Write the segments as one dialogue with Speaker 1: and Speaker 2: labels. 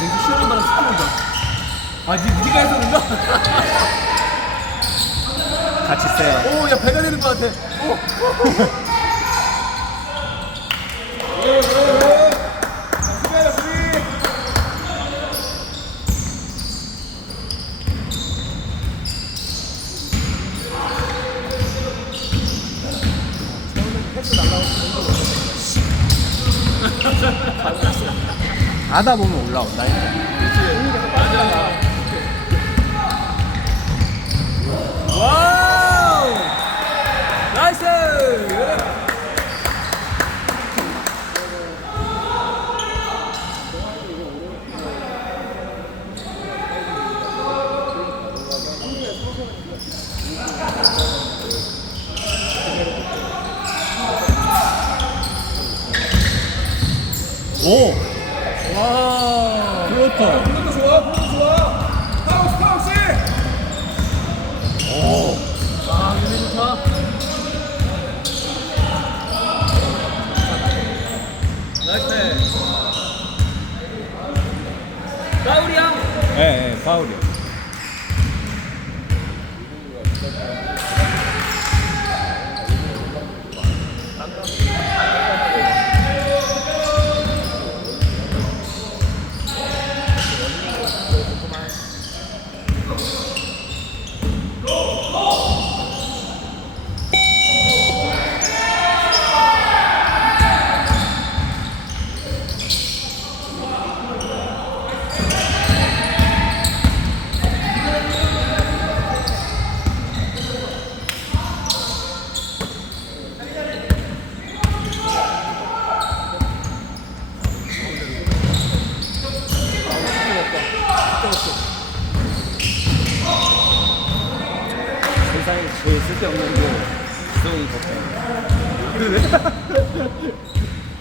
Speaker 1: 왠지 시원한 바람 쑥 들어온다. 아, 니, 니가 해서 그런가?
Speaker 2: 같이 세요.
Speaker 1: 오, 야, 배가 되는 것 같아. 오.
Speaker 2: 하다 보면 올라온다.
Speaker 1: 와우! 나이스!
Speaker 2: 오!
Speaker 1: 와!
Speaker 2: 그렇다.
Speaker 1: 그것도 좋아, 그것도 좋아. 파우스, 파우스! 오! 아, 이거 좋다. 나이스. 파울이야?
Speaker 2: 예, 예, 파울이요. 세상에 제일 쓸데없는 게 지성이 걱정.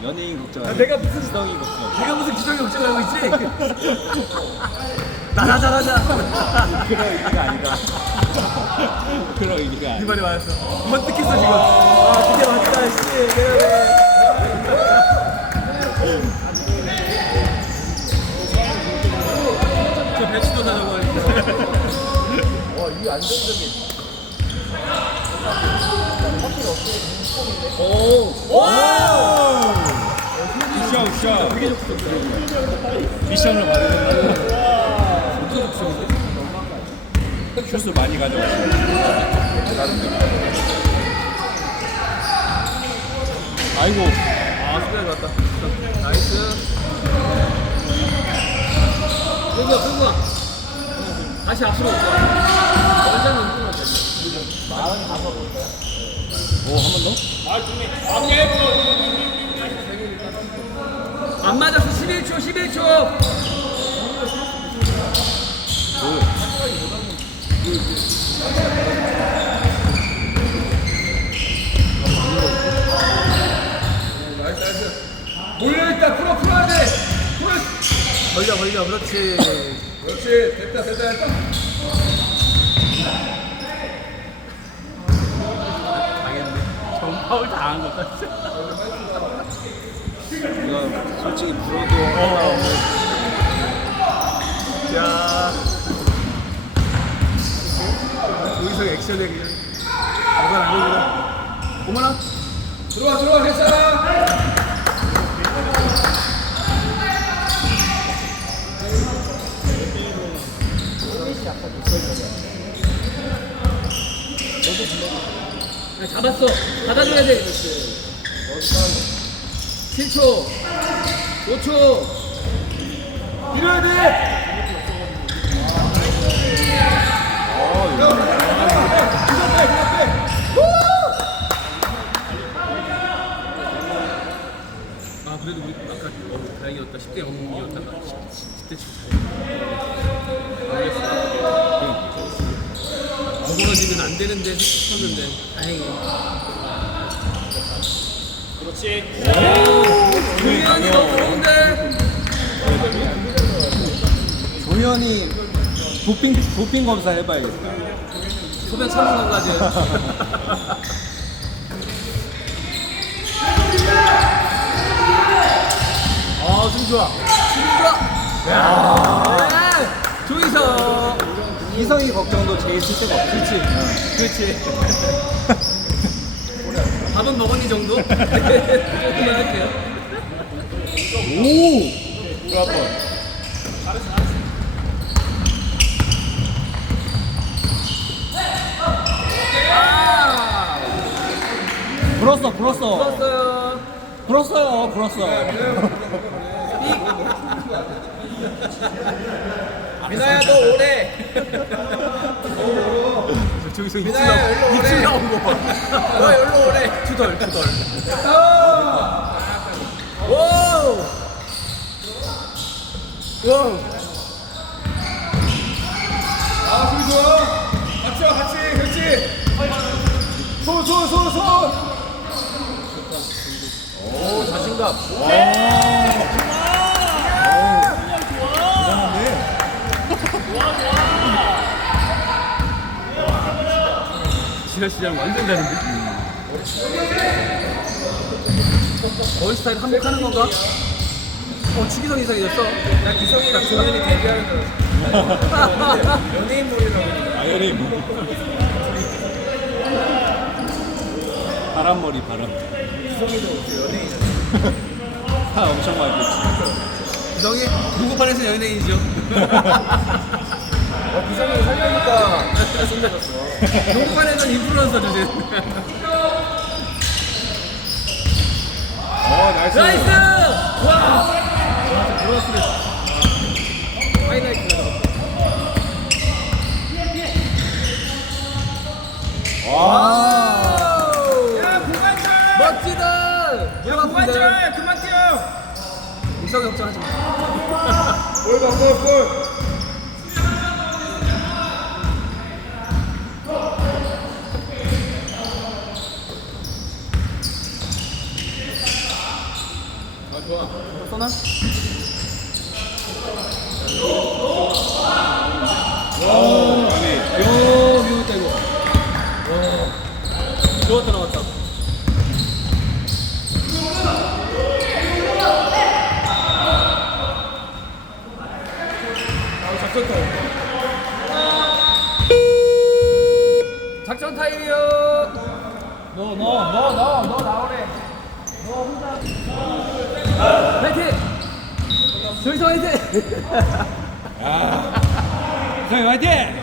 Speaker 2: 연예인 걱정.
Speaker 1: 아, 내가 무슨-
Speaker 2: 지성이 걱정.
Speaker 1: 내가 무슨 기성이 걱정하고 있지? 나가자, 나자.
Speaker 2: 그런 의미가 아니다. 그런 의미가
Speaker 1: 네. 말이 맞았어. 번뜩했어 지금. 아, 그게 맞다, 씨. 내가 왜. 저 배치도 사자고 하니까. 와, 이 안정적인. 오! 와!
Speaker 2: 미션, 미션. 미션을 받으면 슛을 많이 가져가시고. 아이고.
Speaker 1: 아, 수비가 좋았다. 나이스. 끌고 끌고 다시 앞으로 올까? 원장님 끌고
Speaker 2: 더?
Speaker 1: 안 맞았어 11초 11초. 몰려있다. 풀어 풀어야 돼. 풀어. 벌려 벌려. 그렇지. 그렇지. 됐다 됐다 됐다 당했네 정 파울 당한 것 같아
Speaker 2: 이거 솔직히 불어도
Speaker 1: 야. 여기서 액션에 그냥 뭐가 나는구나. 어머나 들어와 들어와 괜찮아 야, 잡았어. 받아줘야 돼. 7초. 5초. 밀어야 돼. 아 그래도 우리 아까 어, 다행이었다. 10대 0이었다가 10대 7 잘했어 어그러지면 안 되는데 싶었는데 다행히 그렇지 조현이 너 좋은데
Speaker 2: 조현이 도핑, 도핑 검사 해봐야겠다.
Speaker 1: 소변 참은 건가지 좋아. 수비 좋아. 야, 조이성.
Speaker 2: 이성이 걱정도 제일 쓸 데가 없어.
Speaker 1: 그렇지. 그렇지. 밥은 먹었니 정도? 네, 그 정도만 할게요.
Speaker 2: 오! 브라보.
Speaker 1: 아,
Speaker 2: 불었어, 불었어.
Speaker 1: 좋았어요.
Speaker 2: 불었어요, 불었어.
Speaker 1: 미나야 너 오래.
Speaker 2: 저기서
Speaker 1: 미나야 일로 오래.
Speaker 2: 입술 나온 거 봐.
Speaker 1: 너 일로 오래.
Speaker 2: 투덜, 투덜.
Speaker 1: 오. 오.
Speaker 3: 아, 수비 좋아. 같이 와, 같이. 그렇지. 손, 손, 손, 손.
Speaker 1: 오 자신감.
Speaker 2: 지난 시장 완전 다른데?
Speaker 1: 머리 스타일 한복하는 건가? 어 추기성 이상해졌어.
Speaker 3: 나 기성이랑 종현이 데뷔하는 줄. 연예인 머리라고.
Speaker 2: 아, 연예인 뭐. 바람머리, 바람.
Speaker 3: 기성이도 연예인.
Speaker 2: 다 엄청 많이 뺐지.
Speaker 1: 기성이 누구 판에서 연예인이죠?
Speaker 3: 어, 기성이 살려니까 잘생겨졌어.
Speaker 1: 누구 판에서는 인플루언서죠 지금.
Speaker 3: 어, 나이스.
Speaker 1: 나이스! 와! 들어왔으면 하이라이트. 와!
Speaker 3: 야, 그만 쳐.
Speaker 1: 멋지다!
Speaker 3: 그만
Speaker 1: 들어갔는데
Speaker 3: 쳐. 그만 뛰어.
Speaker 1: 이성 걱정하지 마.
Speaker 3: 골 봐, 골, 골. 아.
Speaker 1: 와. 좋았다 나왔다.
Speaker 3: 아.
Speaker 1: 조이성 화이팅!
Speaker 2: 이성이 화이팅!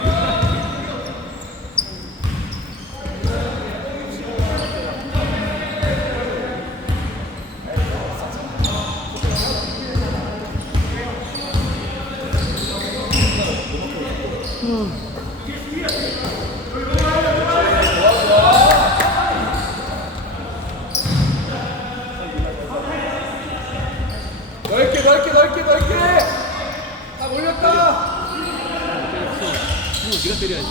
Speaker 3: 넓게, 넓게, 넓게, 넓게. 다 몰렸다.
Speaker 1: 형 네가 때려야지.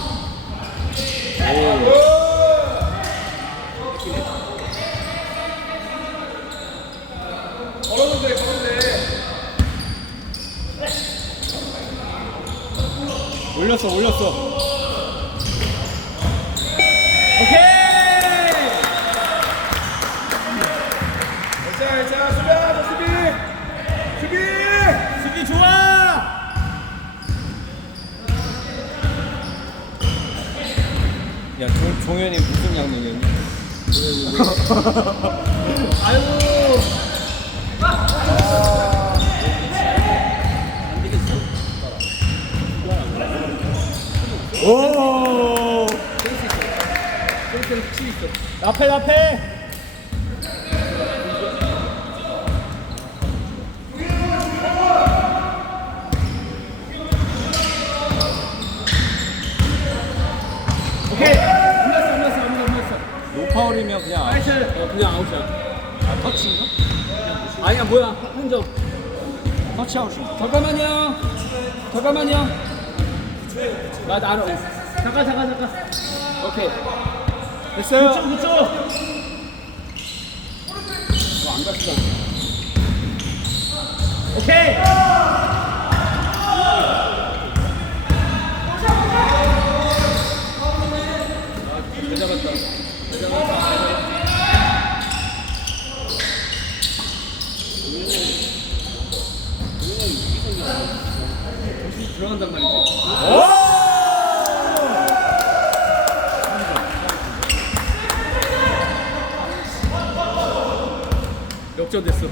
Speaker 3: 걸어도 돼, 걸어도 돼.
Speaker 2: 올렸어, 올렸어.
Speaker 1: 오케이!
Speaker 3: 자, 자, 수비하자, 수비. 수비.
Speaker 2: 수비 좋아! 야, 종, 종현이 무슨 양면이었니?
Speaker 1: 아유.
Speaker 2: 오!
Speaker 1: 오케이. 끝났어, 끝났어.
Speaker 2: 노파울이면 그냥 아웃.
Speaker 1: 나이스. 어, 그냥 아웃이야.
Speaker 2: 아, 터치인가?
Speaker 1: 아니야, 뭐야. 한 점.
Speaker 2: 터치 아웃인가?
Speaker 1: 잠깐만요. 잠깐만요. 나, 나 알아. 잠깐, 잠깐, 잠깐. 오케이.
Speaker 2: 됐어요.
Speaker 1: 9초, 9초. 안 갔어. 오케이. 잘 잡았다. 잘 잡았다. 들어간단 말이지. 역전됐어.